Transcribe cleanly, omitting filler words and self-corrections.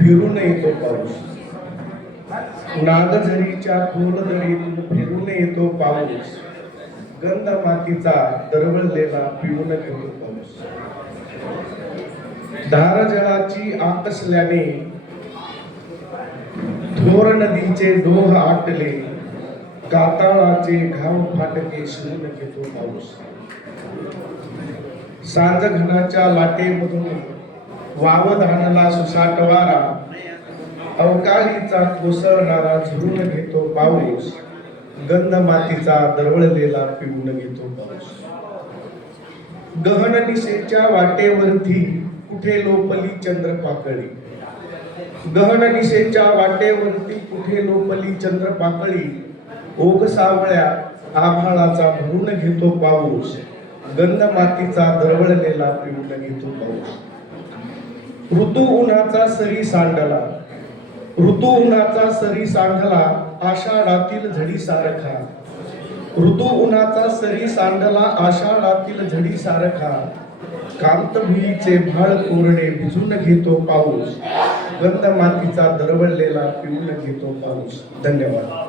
फिरून येतो पाऊस. नागझरीच्या खोलदरीतून फिरून येतो पाऊस. गंध मातीचा दरवळलेला पिऊन घेतो पाऊस. धार जळाची आकसल्याने थोर नदीचे डोह आटले. काताळाचे घाव फाटके शिवून घेतो पाऊस. सांज घनाच्या लाटेमधून वावद आणला सुसाट वारा. अवकाळीचा कोसळणारा झुरून घेतो पाऊस. गंध मातीचा दरवळलेला पिऊन घेतो पाऊस. गहन निशेच्या वाटेवरती कुठे लोपली चंद्र पाकळी. गहन निशेच्या वाटेवरती कुठे लोपली चंद्र पाकळी. ओघ सावळ्या आभाळाचा भरून घेतो पाऊस. गंध मातीचा दरवळलेला पिऊन घेतो पाऊस. ऋतू उन्हाचा सरी सांडला. ऋतू उन्हाचा सरी सांडला आषाढातील झडी सारखा. ऋतू उन्हाचा सरी सांडला आषाढातील झडी सारखा. कांत भुईचे भाळ कोरडे भिजून घेतो पाऊस. गंध मातीचा दरवळलेला पिऊन घेतो पाऊस. धन्यवाद.